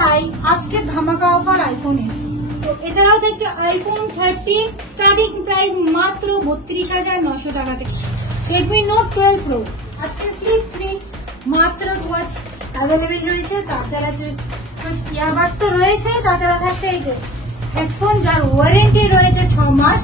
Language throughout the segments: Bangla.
তাই আজকে ধামাকা অফার আইফোন এসে তো এছাড়াও দেখছে আইফোন 13 স্টার্টিং প্রাইস মাত্র 32,900 টাকা থেকে। রেডমি নোট 12 প্রো আজকে ফ্রি মাত্র ওয়াচ অ্যাভেলেবেল রয়েছে। তাছাড়া ইয়ারবাডস তো রয়েছে, তাছাড়া থাকছে এই যে হেডফোন যার ওয়ারেন্টি রয়েছে 6 মাস।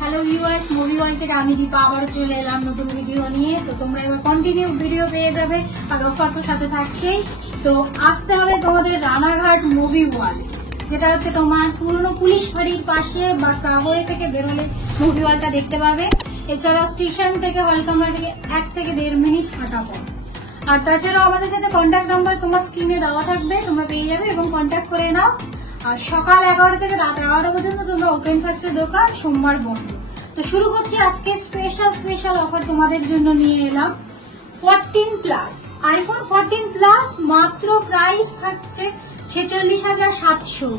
হ্যালো ভিউয়ার্স, মুভি ওয়ার্ল্ড থেকে আমি দীপা আবারও চলে এলাম নতুন ভিডিও নিয়ে। তো তোমরা এবার কন্টিনিউ ভিডিও পেয়ে যাবে আর অফার তো সাথে থাকছেই। তো আসতে হবে তোমাদের রানাঘাট মুভি ওয়ার্ল্ড, যেটা হচ্ছে তোমার পুরনো পুলিশ ফাঁড়ির পাশে বা সাবওয়ে থেকে বেরোলে মুভি ওয়ার্ল্ডটা দেখতে পাবে। এছাড়াও স্টেশন থেকে হলকামরা থেকে 1 থেকে 1.5 মিনিট হাঁটা পথ। আর তাছাড়াও আমাদের সাথে কন্ট্যাক্ট নাম্বার তোমার স্ক্রিনে দেওয়া থাকবে, তোমরা পেয়ে যাবে এবং কন্ট্যাক্ট করে নাও। আর সকাল 11 থেকে রাত 11টা পর্যন্ত তোমরা ওপেন থাকছে দোকান, সোমবার বন্ধ। তো শুরু করছি আজকে স্পেশাল অফার তোমাদের জন্য নিয়ে এলাম 14 প্লাস আইফোন 14 প্লাস মাত্র প্রাইস থাকছে 46,700।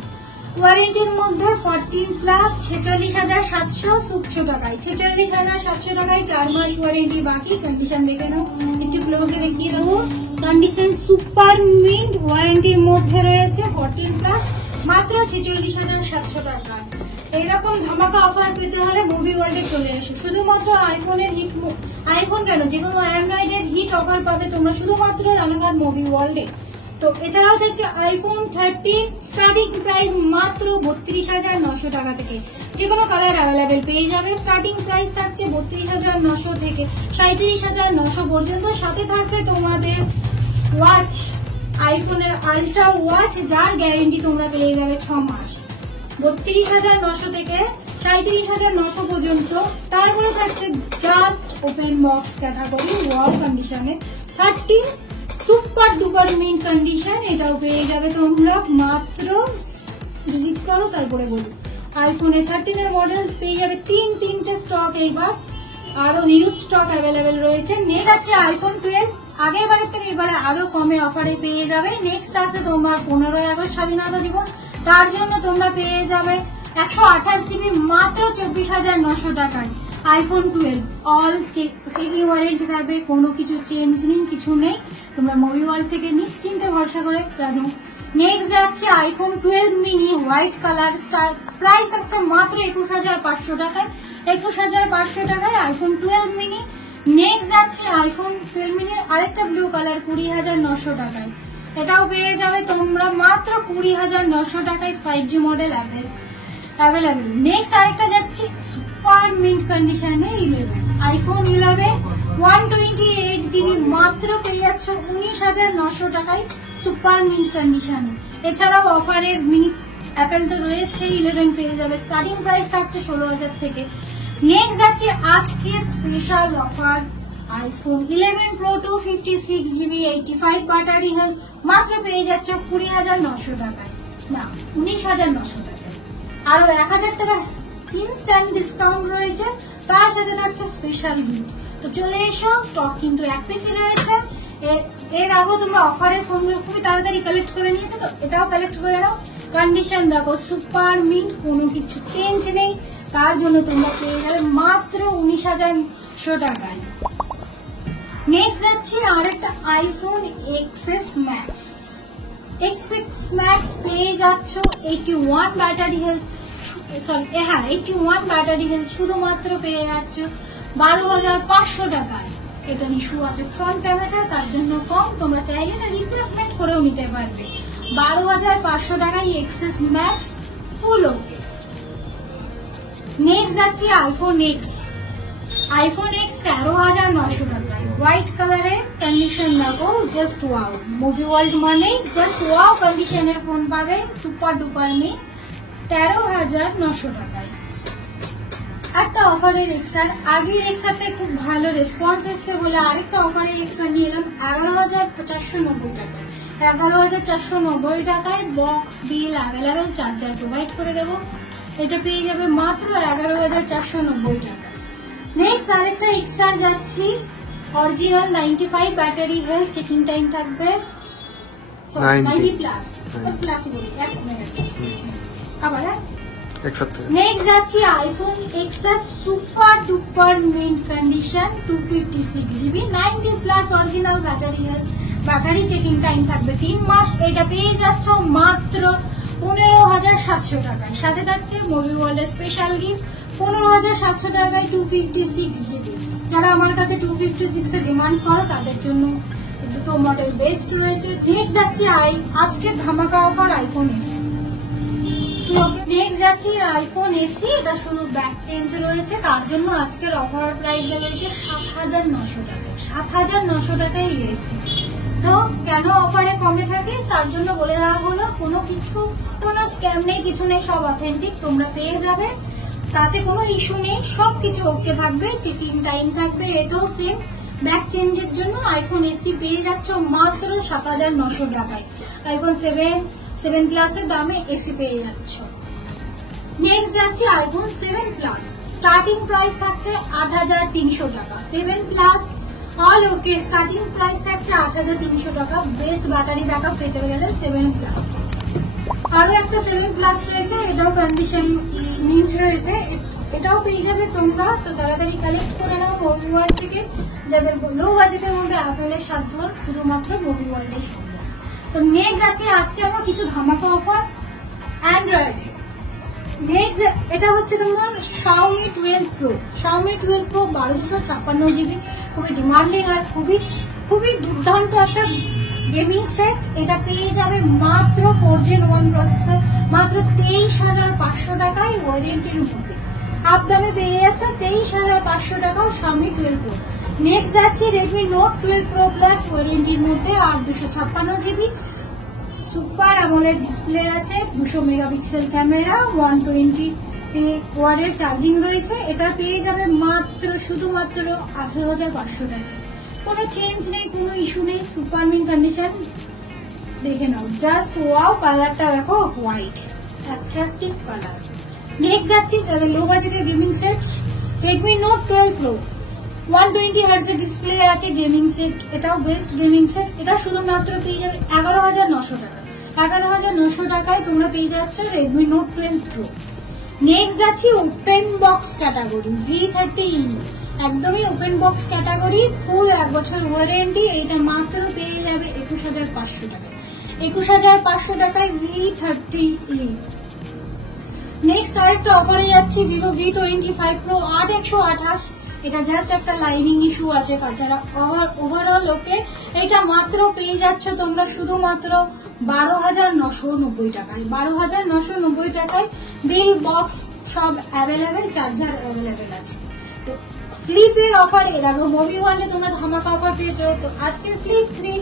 ওয়ারেন্টির মধ্যে 14 প্লাস 46,700 টাকায়, 46,700 টাকায় 4 মাস ওয়ারেন্টি বাকি। কন্ডিশন দেখে নাও, একটু ক্লোজে দেখিয়ে দেবো। কন্ডিশন সুপার মিন্ট, ওয়ারেন্টির মধ্যে রয়েছে 14 প্লাস মাত্র 46,700 টাকায়। এইরকম ধামাকা অফার পেতে হলে মুভি ওয়ার্ল্ডে চলে এসো। শুধুমাত্র আইফোনের হিট, আইফোন কেন যে কোনো অ্যান্ড্রয়েডের হিট অফার পাবে তোমরা শুধুমাত্র রানাঘাট মুভি ওয়ার্ল্ডে। তো এছাড়াও থাকছে আইফোন 13 স্টার্টিং প্রাইস মাত্র 32,900 টাকা থেকে। যে কোনো কালার অ্যাভেলেবেল পেয়ে যাবে। স্টার্টিং প্রাইস থাকছে 32,900 থেকে 37,900 পর্যন্ত। সাথে থাকছে তোমাদের ওয়াচ, আইফোনের আল্ট্রা ওয়াচ যার গ্যারেন্টি তোমরা পেয়ে যাবে 6 মাস। 32,900 থেকে 37,900 পর্যন্ত। তারপরে থাকছে just open box category wow কন্ডিশনে 13 সুপার ডুপার মিন্ট কন্ডিশন, এটাও পেয়ে যাবে তোমরা মাত্র। ভিজিট করো তারপরে বলো। আইফোনের 13 এর মডেল পেয়ে যাবে তিনটে স্টক, এইবার আরো নিউ স্টক অ্যাভেলেবেল রয়েছে। নেক্সট আছে আইফোন 12, আগের বারের থেকে এবারে আরো কমে অফারে পেয়ে যাবে। নেক্সট আছে তোমার 15ই আগস্ট স্বাধীনতা দিবস, তার জন্য তোমরা পেয়ে যাবে 128 জিবি মাত্র 24,900 টাকায়। আইফোন 12 অল চেকিং ওয়ারেন্টি থাকবে, কোনো কিছু চেঞ্জ নেই, কিছু নেই। তোমরা মুভি ওয়ার্ল্ড থেকে নিশ্চিন্তে ভরসা করে কেন। নেক্সট যাচ্ছে iPhone 12 mini white colour, star price আছে মাত্র 21,500 টাকায়। 21,500 টাকায় আইফোন 12 মিনি। নেক্সট যাচ্ছে আইফোন 12 মিনি আরেকটা ব্লু কালার 20,900 টাকায়, এটাও পেয়ে যাবে তোমরা মাত্র 20,900 টাকায়। 5G model available. নেক্সট আরেকটা যাচ্ছে সুপার মিন্ট কন্ডিশনে 11 আইফোন 11 128 জিবি মাত্র পেয়ে যাচ্ছ 19,900 টাকায় সুপার মিন্ট কন্ডিশনে। এছাড়াও অফারের মিনি অ্যাপেল তো রয়েছে, 11 পেয়ে যাবে। স্টার্টিং প্রাইস থাকছে 16,000 থেকে। নেক্সট যাচ্ছে আজকের special offer iPhone 11 pro 256 GB 85 battery health মাত্র পেয়ে যাচ্ছ 20,900 টাকায়, না 19,900 টাকায়। আরো 1,000 টাকা ইনস্ট্যান্ট ডিসকাউন্ট রয়েছে, তার সাথে থাকছে স্পেশাল গিফট। তো চলে এসো, স্টক কিন্তু 1 পিসই রয়েছে। এর আগেও তোমরা অফারের ফোনগুলো খুবই তাড়াতাড়ি কালেক্ট করে নিয়েছো, তো এটাও কালেক্ট করে নাও। কন্ডিশন দেখো সুপার মিন্ট, কোনো কিছু চেঞ্জ নেই, তার জন্য তোমরা পেয়ে যাবে মাত্র 19,900 টাকায়। নেক্সট যাচ্ছি আরেকটা iPhone XS Max। XS Max পেয়ে যাচ্ছ 81 battery health, sorry 81 battery health শুধুমাত্র পেয়ে যাচ্ছ 12,500 টাকায়। এটা ইস্যু আছে ফ্রন্ট ক্যামেরা, তার জন্য কম, তোমরা চাইলে না রিপ্লেসমেন্ট করেও নিতে পারবে। 12,500 টাকায় XS Max ফুল ওকে। নেক্সট যাচ্ছি আইফোন X। আইফোন X 13,900 টাকায় হোয়াইট কালারে। কন্ডিশন দেখো জাস্ট ওয়াও, মুভি ওয়ার্ল্ড মানে জাস্ট ওয়াও কন্ডিশনের ফোন পাবে সুপার ডুপার মিন্ট 13,900 টাকায়। একটা অফারের এক্সার, আগের এক্সারতে খুব ভালো রেসপন্স এসছে বলে আরেকটা অফারের এক্সার নিয়ে এলাম 11,490 টাকায়। 11,490 টাকায় বক্স বিল অ্যাভেলেবেল, চার্জার প্রোভাইড করে দেবো। এটা পেয়ে যাবে মাত্র 11,490 টাকায়। নেক্সট আরেকটা এক্সার যাচ্ছি original 95 battery health, checking time থাকবে 90 প্লাস প্লাস বলি এক কমে গেছে আবার। নেক্সট যাচ্ছি iPhone XS super duper mint condition 256 GB total battery checking time থাকবে 3 মাস। এটা পেয়ে যাচ্ছ মাত্র 15,700 টাকায়। সাথে থাকছে মুভি ওয়ার্ল্ডের স্পেশাল গিফট 15,700 টাকায় 256 জিবি। যারা আমার কাছে 256 এর ডিমান্ড করো তাদের জন্য দুটো মডেল বেস্ট রয়েছে। নেক্সট যাচ্ছে আজকে ধামাকা অফার আইফোন এসি। নেক্সট যাচ্ছি আইফোন এসি, এটা শুধু ব্যাক চেঞ্জ রয়েছে, তার জন্য আজকের অফার প্রাইস রয়েছে 7,900 টাকায়। 7,900 টাকায় এসি। তো কেন অফারে কমে থাকে তার জন্য বলে দেওয়া হলো, কোনো স্ক্যাম নেই, কিছু নেই, সব অথেন্টিক তোমরা পেয়ে যাবে, তাতে কোনো ইস্যু নেই, সবকিছু ওকে থাকবে, চেকিং টাইম থাকবে। এটাও সেম ব্যাক চেঞ্জের জন্য আইফোন এসি পেয়ে যাচ্ছ মাত্র 7,900 টাকায়। আইফোন 7 প্লাসের দামে এসি পেয়ে যাচ্ছ। নেক্সট যাচ্ছে আইফোন 7 প্লাস, স্টার্টিং প্রাইস থাকছে 8,300 টাকা। 7 প্লাস অল ওকে, স্টার্টিং প্রাইস থাকছে 8,300 টাকা। বেস্ট ব্যাটারি ব্যাকআপ পেতে গেলে 7 প্লাস। আরো একটা 7 প্লাস রয়েছে, এটাও কন্ডিশন নিউজ রয়েছে, এটাও পেয়ে যাবে তোমরা। তো তাড়াতাড়ি কালেক্ট করে নাও মুভি ওয়ার্ল্ড থেকে। যাদের লো বাজেটের মধ্যে অ্যাপেলের সাধ্য শুধুমাত্র মুভি ওয়ার্ল্ডেই সম্ভব। তো নেক্সট আছে আজকে আমার কিছু ধামাকা অফার অ্যান্ড্রয়েডে। নেক্সট এটা হচ্ছে তোমার Xiaomi 12 Pro। Xiaomi 12 Pro 1256 GB, খুবই ডিমান্ডিং আর খুবই দুর্দান্ত একটা গেমিং সেট। এটা পেয়ে যাবে মাত্র 4Gen 1 প্রসেসর, মাত্র 23,500 টাকায় ওয়ারেন্টির মধ্যে। আপ দামে পেয়ে যাচ্ছে 23,500 টাকা Xiaomi 12 Pro। নেক্সট যাচ্ছে Redmi Note 12 Pro Plus ওয়ারেন্টির মধ্যে, আর 256 জিবি সুপার অ্যামোলেড ডিসপ্লে আছে, 200 মেগাপিক্সেল ক্যামেরা, 120 ওয়াটের চার্জিং রয়েছে। এটা পেয়ে যাবে মাত্র শুধুমাত্র 18,500 টাকা। কোনো চেঞ্জ নেই, কোনো ইস্যু নেই, সুপার মিন কন্ডিশন। দেখে নাও, জাস্ট ওয়াও, কালারটা দেখো, হোয়াইট অ্যাট্রাকটিভ কালার। নেক্সট যাচ্ছি লো বাজেটের gaming set, Redmi Note 12 Pro 120 Hz এর ডিসপ্লে আছে, গেমিং সেট, এটাও বেস্ট গেমিং সেট। এটা শুধুমাত্র পেয়ে যাবে 11,900 টাকা। 11,900 টাকায় তোমরা পেয়ে যাচ্ছ Redmi Note 12 Pro। নেক্সট যাচ্ছি ওপেন বক্স ক্যাটাগরি, V30, একদমই ওপেন বক্স ক্যাটাগরি, ফুল 1 বছর ওয়ারেন্টি। এটা মাত্র পেয়ে যাবে 21,500 টাকায়। 21,500 টাকায় V30। নেক্সট আরেকটা অফারে যাচ্ছি Vivo V25 Pro 8/128। এটা জাস্ট একটা লাইনিং ইস্যু আছে, তাছাড়া ওভারঅল ওকে। এটা মাত্র পেয়ে যাচ্ছ তোমরা শুধুমাত্র 12,990 টাকায়। 12,990 টাকায় বিল বক্স সব অ্যাভেলেবেল, চার্জার অ্যাভেলেবেল আছে। তো ফ্লিপের অফার এর আগে মুভি ওয়ার্ল্ডে তোমরা ধামাকা অফার পেয়েছো, তো আজকে ফ্লিপ 3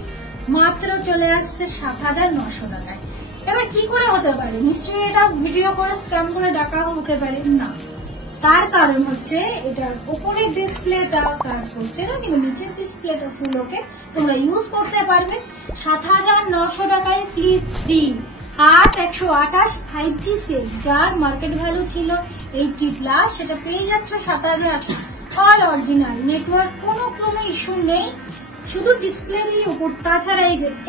মাত্র চলে আসছে 7,900 টাকায়। এবার কি করে হতে পারে? নিশ্চয়ই এটা ভিডিও করে স্ক্যাম করে ডাকা হতে পারে না। তার কারণ হচ্ছে এটার উপরের ডিসপ্লেটা কাজ করছে না, কিন্তু নিচের ডিসপ্লেটা ফুল ওকে, তোমরা ইউজ করতে পারবে। 7,900 টাকায় ফ্লিপ 3 8/128 5G সেট, যার মার্কেট ভ্যালু ছিল 80+, সেটা পেয়ে যাচ্ছ 7,800। অল অরিজিনাল, নেটওয়ার্ক কোনো ইস্যু নেই, শুধু ডিসপ্লেরই উপর। তাছাড়া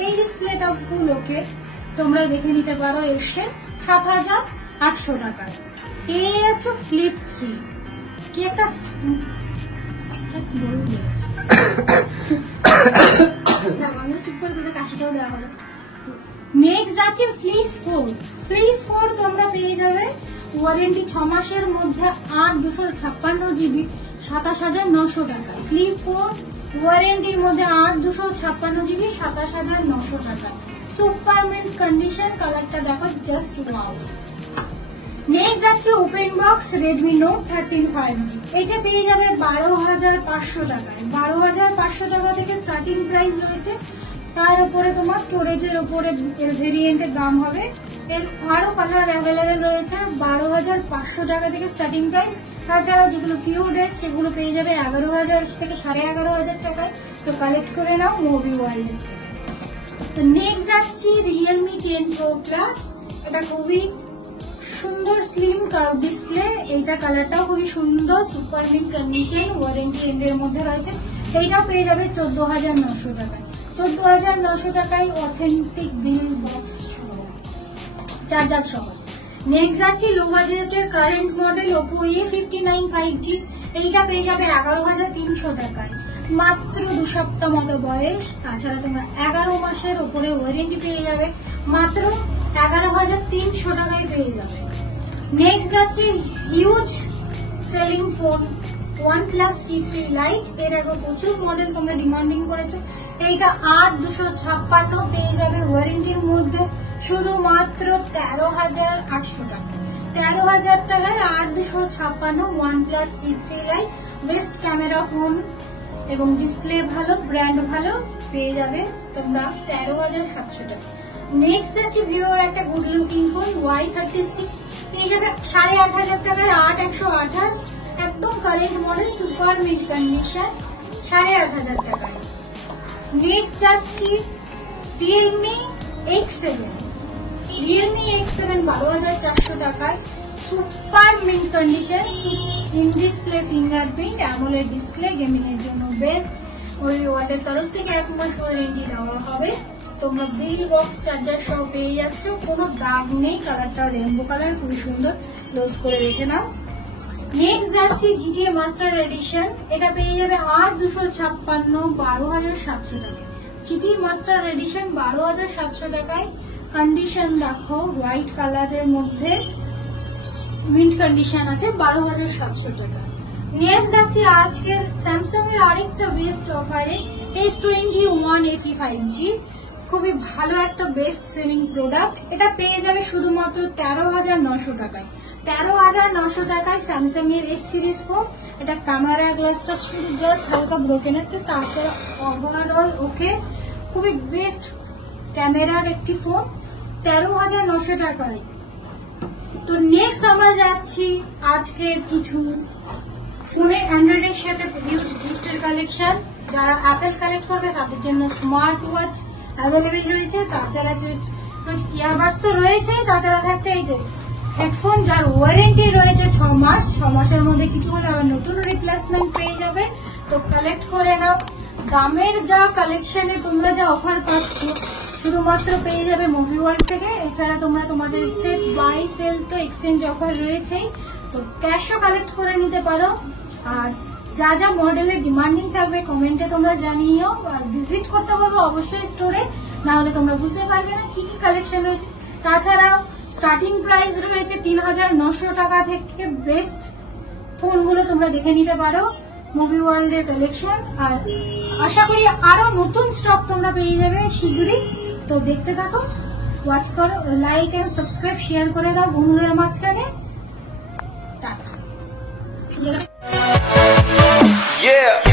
এই ডিসপ্লেটা ফুল ওকে, তোমরা দেখে নিতে পারো এসে 7,800 টাকায় পেয়ে যাচ্ছ ফ্লিপ 3। কি একটা কাশিটাও দেওয়া হলো। নেক্সট যাচ্ছে ফ্লিপ 4। ফ্লিপ 4 তোমরা পেয়ে যাবে ওয়ারেন্টি 6 মাসের মধ্যে, 8/256 জিবি, 27,900 টাকা। ফ্লিপ 4 ওয়ারেন্টির মধ্যে 8/256 জিবি, 27,900 টাকা। সুপার মিন্ট কন্ডিশন, কালারটা দেখো জাস্ট ওয়াও। নেক্সট যাচ্ছে open box Redmi Note 13 5G। এটা পেয়ে যাবে 12,500 টাকায়। 12,500 টাকা থেকে স্টার্টিং প্রাইস রয়েছে, তার উপরে তোমার স্টোরেজের উপরে ভেরিয়েন্টের দাম হবে। এর আরো কালার অ্যাভেলেবেল রয়েছে। 12,500 টাকা থেকে স্টার্টিং প্রাইস। তাছাড়াও যেগুলো ফিউ ডেজ সেগুলো পেয়ে যাবে 11,000 থেকে 11,500 টাকায়। তো কালেক্ট করে নাও মুভি ওয়ার্ল্ডে। তো নেক্সট যাচ্ছি Realme 10 Pro Plus। এটা খুবই সুন্দর স্লিম কার্ভ ডিসপ্লে, এইটা কালারটাও খুবই সুন্দর, সুপার মিন্ট কন্ডিশন, ওয়ারেন্টি এন্ডের মধ্যে রয়েছে। এইটাও পেয়ে যাবে 14,900 টাকায়। 14,900 টাকায় অথেন্টিক বিল বক্স সহ, চার্জার সহ। নেক্সট যাচ্ছি লো বাজেটের current model Oppo A59 5G। এইটা পেয়ে যাবে 11,300 টাকায়। মাত্র 2 সপ্তাহ মতো বয়স। তাছাড়া তোমরা 11 মাসের উপরে ওয়ারেন্টি পেয়ে যাবে মাত্র 11,300 টাকায় পেয়ে যাবে। নেক্সট আছে huge selling phone OnePlus C3 Lite। এর আগে প্রচুর মডেল তোমরা ডিমান্ডিং করেছো। এইটা 8256 পেয়ে যাবে ওয়ারেন্টির মধ্যে শুধুমাত্র 13,800 টাকা। 13,000 টাকায় 8256 OnePlus C3 Lite। Best camera phone এবং ডিসপ্লে ভালো, ব্র্যান্ড ভালো পেয়ে যাবে তোমরা 13,700 টাকা। নেক্সট আছে ভিভোর একটা গুড লুকিং ফোন Y36 পেয়ে যাবে 8,500 টাকায় 8128। একদম current model, super mid condition, 8,500 টাকায়। নেক্সট যাচ্ছি Realme X7। Realme X7 12,400 টাকায়, super mid condition, in display fingerprint, AMOLED display, gaming এর জন্য বেস্ট। ওই ওয়ার্ডের তরফ থেকে 1 মাস ওয়ারেন্টি দেওয়া হবে। তোমরা বিল বক্স চার্জার সহ পেয়ে যাচ্ছ, কোনো দাগ নেই। কালারটা রেনবো কালার, খুবই সুন্দর, ক্লোজ করে রেখে নাও। নেক্সট যাচ্ছি GTA মাস্টার এডিশন। এটা পেয়ে যাবে 8256 12,700 টাকায়। GTA মাস্টার এডিশন 12,700 টাকায়। কন্ডিশন দেখো, হোয়াইট কালারের মধ্যে মিন্ট কন্ডিশন আছে, 12,700 টাকা। নেক্সট যাচ্ছি আজকের স্যামসাং এর আরেকটা বেস্ট অফারে S21 FE 5G। খুবই ভালো একটা বেস্ট সেলিং প্রোডাক্ট। এটা পেয়ে যাবে শুধুমাত্র 13,900 টাকায়। 13,900 টাকায় স্যামসাং এর S সিরিজ ফোন। এটা ক্যামেরা গ্লাসটা শুধু জাস্ট হালকা ব্রোকেন আছে, তারপরে ওভারঅল ওকে। খুবই বেস্ট ক্যামেরার একটি ফোন, 13,900 টাকায়। তো নেক্সট আমরা যাচ্ছি আজকে কিছু ফোনে অ্যান্ড্রয়েডের সাথে হিউজ গিফটের কালেকশন। যারা অ্যাপেল কালেক্ট করবে তাদের জন্য স্মার্ট ওয়াচ অ্যাভেলেবেল রয়েছে। তাছাড়া ইয়ারবাডস তো রয়েছে, তাছাড়া থাকছে এই যে হেডফোন, যার ওয়ারেন্টি রয়েছে 6 মাস। 6 মাসের মধ্যে কিছু হলে আবার নতুন রিপ্লেসমেন্ট পেয়ে যাবে। তো কালেক্ট করে নাও। দামের যা কালেকশনে তোমরা যা অফার পাচ্ছ শুধুমাত্র পেয়ে যাবে মুভি ওয়ার্ল্ড থেকে। এছাড়া তোমরা তোমাদের সেট বাই সেল তো এক্সচেঞ্জ অফার রয়েছেই, তো ক্যাশও কালেক্ট করে নিতে পারো। আর যা যা মডেলের ডিমান্ডিং থাকবে কমেন্টে তোমরা জানিও, আর ভিজিট করতে পারবো অবশ্যই স্টোরে, না হলে তোমরা বুঝতে পারবে না কি কি কালেকশন রয়েছে। তাছাড়া স্টার্টিং প্রাইস রয়েছে 3,900 টাকা থেকে। বেস্ট ফোনগুলো তোমরা দেখে নিতে পারো মুভি ওয়ার্ল্ডের কালেকশন। আর আশা করি আরো নতুন স্টক তোমরা পেয়ে যাবে শীঘ্রই। তো দেখতে থাকো, ওয়াচ করো, লাইক এন্ড সাবস্ক্রাইব, শেয়ার করে দাও বন্ধুদের মাঝখানে। টাটা। Yeah.